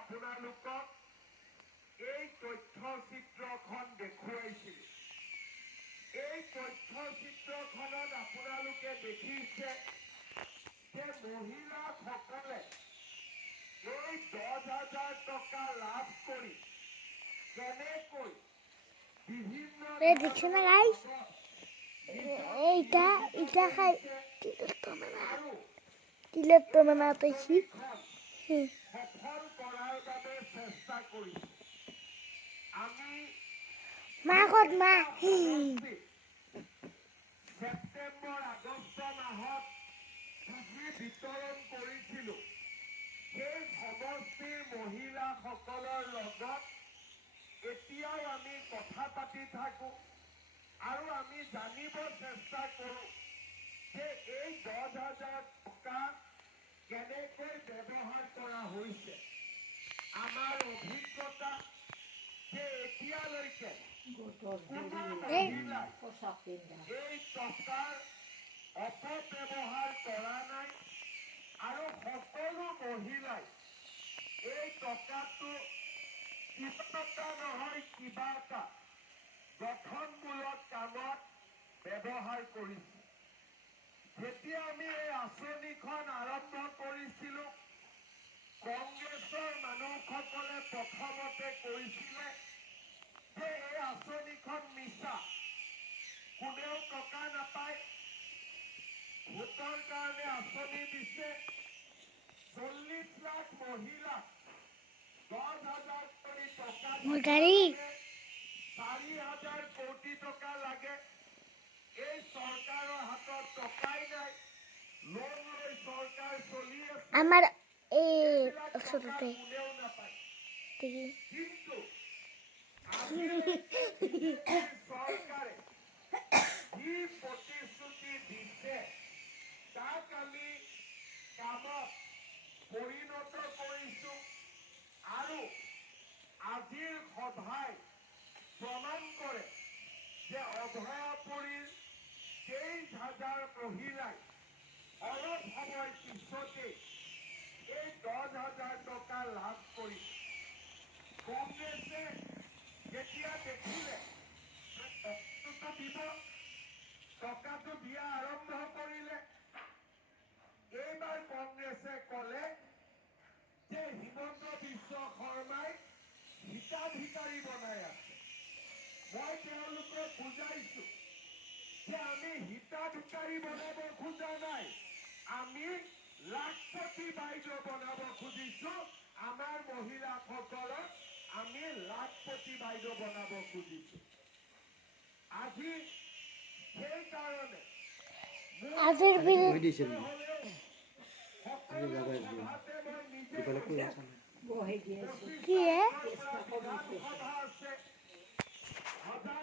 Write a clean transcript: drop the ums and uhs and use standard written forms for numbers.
আপোনালোকক এই তথ্যচিত্ৰখন দেখুৱাইছিলোঁ। এই তথ্যচিত্ৰখনত আপোনালোকে দেখিছে যে মহিলাসকলে এই 10,000 টকা লাভ কৰি কেনেকৈ বিভিন্ন সফল কৰাৰ বাবে চেষ্টা কৰিছে। আমি ছেপ্টেম্বৰ আগষ্ট মাহত পুঁজি বিতৰণ কৰিছিলোঁ। সেই সমষ্টিৰ মহিলাসকলৰ লগত এতিয়াও আমি কথা পাতি থাকোঁ আৰু আমি জানিব চেষ্টা কৰোঁ যে এই 10,000 টকা কেনেকৈ ব্যৱহাৰ কৰা হৈছে। আমাৰ অভিজ্ঞতা যে এতিয়ালৈকে কোনো মহিলাই এই টকাৰ অপব্যৱহাৰ কৰা নাই আৰু সকলো মহিলাই এই টকাটো কিবা এটা নহয় কিবা এটা গঠনমূলক কামত ব্যৱহাৰ কৰিছে। যেতিয়া আমি এই আঁচনিখন আৰম্ভ কৰিছিলোঁ, কংগ্ৰেছৰ মানুহসকলে প্ৰথমতে কৈছিলে যে এই আঁচনিখন মিছা, কোনেও টকা নাপায়, ভোটৰ কাৰণে আঁচনি দিছে, 40 লাখ মহিলাক 10,000 কোটি টকা, 4,000 কোটি টকা লাগে। এই চৰকাৰৰ হাতত টকাই নাই, লোন লৈ চৰকাৰ চলি আছে, কোনেও নাপায়। কিন্তু চৰকাৰে যি প্ৰতিশ্ৰুতি দিছে তাক আমি কামত পৰিণত কৰিছোঁ আৰু আজিৰ সভাই প্ৰমাণ কৰে যে অভয়াপুৰীৰ 23,000 মহিলাই অলপ সময় পিছতেই এই 10,000 টকা লাভ কৰিছে। কংগ্ৰেছে যেতিয়া দেখিলে টকাটো দিয়া আৰম্ভ কৰিলে, এইবাৰ কংগ্ৰেছে ক'লে যে হিমন্ত বিশ্ব শৰ্মাই হিতাধিকাৰী বনাই আছে। মই তেওঁলোকক বুজাইছো যে আমি হিতাধিকাৰী বনাব খোজা নাই, আমি লাখপতি বাইদেউ বনাব খুজিছো। আমাৰ মহিলাসকলক আমি লাখপতি বাইদেউ বনাব খুজিছো। আজি সেইকাৰণে সকলো